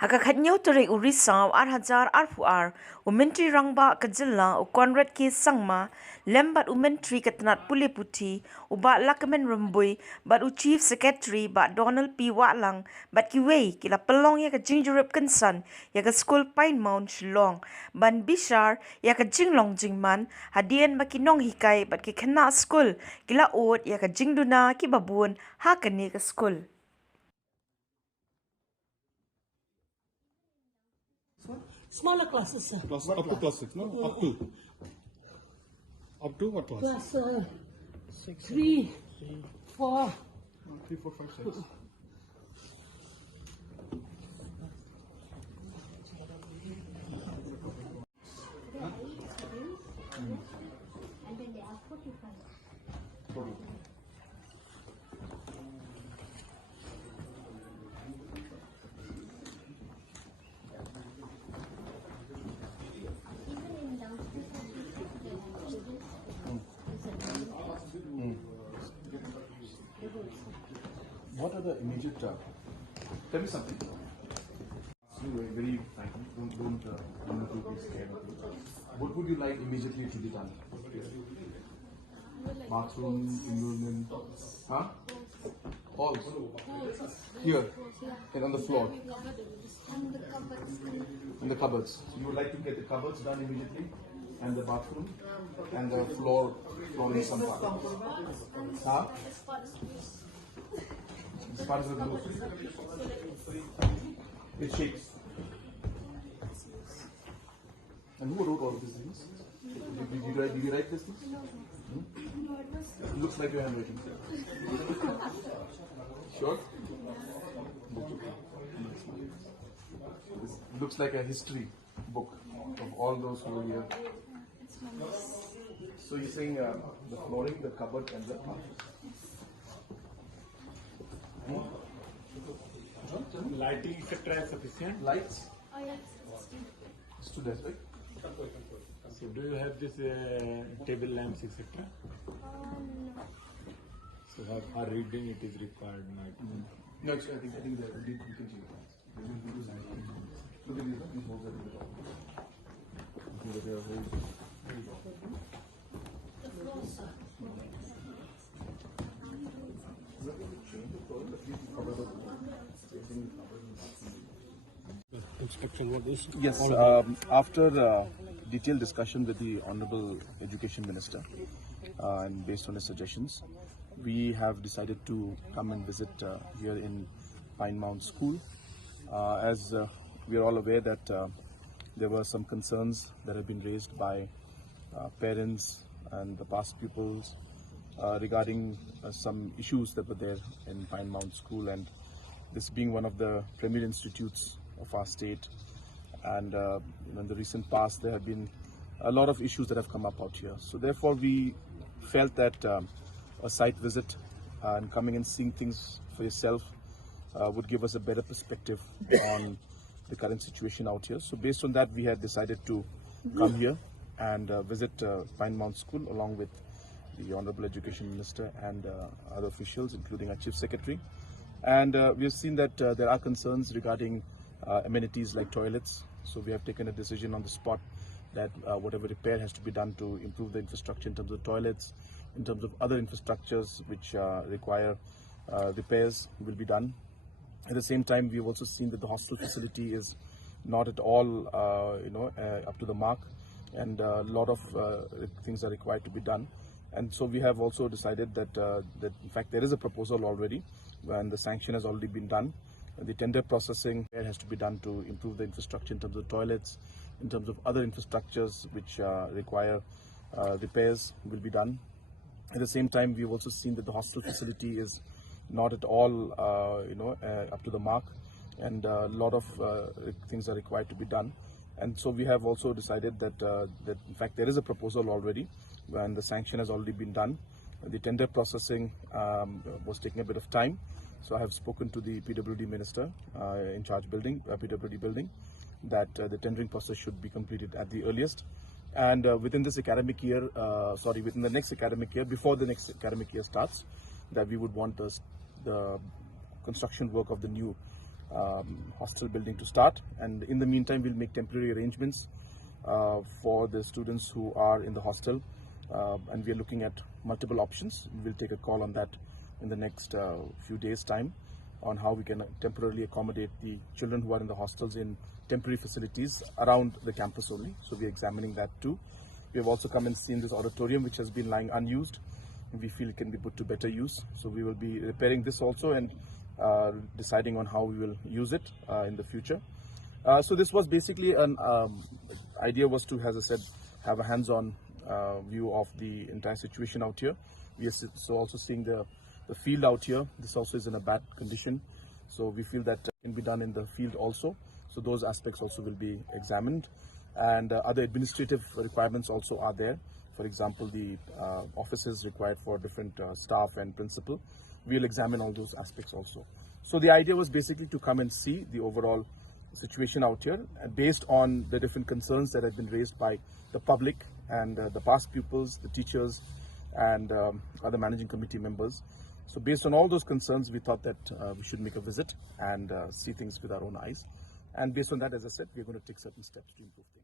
Hakakatnyaw tuloy urisaw arhajar arfuar, umentri rangba kajilla u Conrad ki sangma, lembat umentri katnat puli puti, uba lakamen rumbui, bat u chief secretary ba Donald P. Watlang, bat ki wei kila pelong ya ka Jurip kensan, ya ka Skul Pine Mount Shillong, ban bishar ya ka jinglong jingman, hadian ba kinong hikai bat ki kena Skul, kila ot ya ka jingduna ki babun, hakani ka Skul. Smaller classes, sir. Class up to class 6, no? Up to. Up to what class? Class 3, 4. 3, 4, 5, 6. And then they are 45. Even in downstairs, What are the immediate? Tell me something. Very frankly, don't be scared of it. What would you like immediately to be done? Bathroom, environment, huh? Halls. Here, and on the floor. and the cupboards. And the cupboards. So you would like to get the cupboards done immediately, and the bathroom, and the flooring some part. Huh? As far as the roof. It shakes. And who wrote all of these things? Did you write these things? It looks like your handwriting. Sure? This looks like a history book of all those who were here. So you're saying the flooring, the cupboard, and the bathroom. Lighting, etc. is sufficient. Lights? Oh, yes. Students, right? So, do you have this table lamps, etc.? No. So, for reading it is required. No, actually, I think that we can change that. Look at these holes at the top. I think that there are holes. There you go. The floor, sir. Inspection what is? Yes, after detailed discussion with the Honorable Education Minister and based on his suggestions, we have decided to come and visit here in Pine Mount School. As we are all aware that there were some concerns that have been raised by parents and the past pupils regarding some issues that were there in Pine Mount School, and this being one of the premier institutes of our state, and in the recent past there have been a lot of issues that have come up out here. So therefore we felt that a site visit and coming and seeing things for yourself would give us a better perspective on the current situation out here. So based on that, we had decided to come here and visit Pine Mount School along with the Honorable Education Minister and other officials, including our Chief Secretary. And we have seen that there are concerns regarding amenities like toilets. So we have taken a decision on the spot that whatever repair has to be done to improve the infrastructure in terms of toilets, in terms of other infrastructures which require repairs will be done. At the same time, we have also seen that the hostel facility is not at all up to the mark, and a lot of things are required to be done. And so we have also decided that in fact there is a proposal already and the sanction has already been done. The tender processing has to be done to improve the infrastructure in terms of toilets, in terms of other infrastructures which require repairs will be done. At the same time, we have also seen that the hostel facility is not at all up to the mark, and a lot of things are required to be done. And so we have also decided that in fact there is a proposal already and the sanction has already been done. The tender processing was taking a bit of time. So I have spoken to the PWD Minister in charge building, PWD building, that the tendering process should be completed at the earliest. And within this academic year, within the next academic year, before the next academic year starts, that we would want the construction work of the new hostel building to start, and in the meantime we'll make temporary arrangements for the students who are in the hostel, and we are looking at multiple options. We'll take a call on that in the next few days' time on how we can temporarily accommodate the children who are in the hostels in temporary facilities around the campus only. So we're examining that too. We have also come and seen this auditorium which has been lying unused. We feel it can be put to better use. So we will be repairing this also and deciding on how we will use it in the future. So this was basically an idea was to, as I said, have a hands-on view of the entire situation out here. We are so also seeing the field out here. This also is in a bad condition. So we feel that can be done in the field also. So those aspects also will be examined. And other administrative requirements also are there. For example, the offices required for different staff and principal. We'll examine all those aspects also. So the idea was basically to come and see the overall situation out here based on the different concerns that have been raised by the public and the past pupils, the teachers, and other managing committee members. So based on all those concerns, we thought that we should make a visit and see things with our own eyes. And based on that, as I said, we're going to take certain steps to improve things.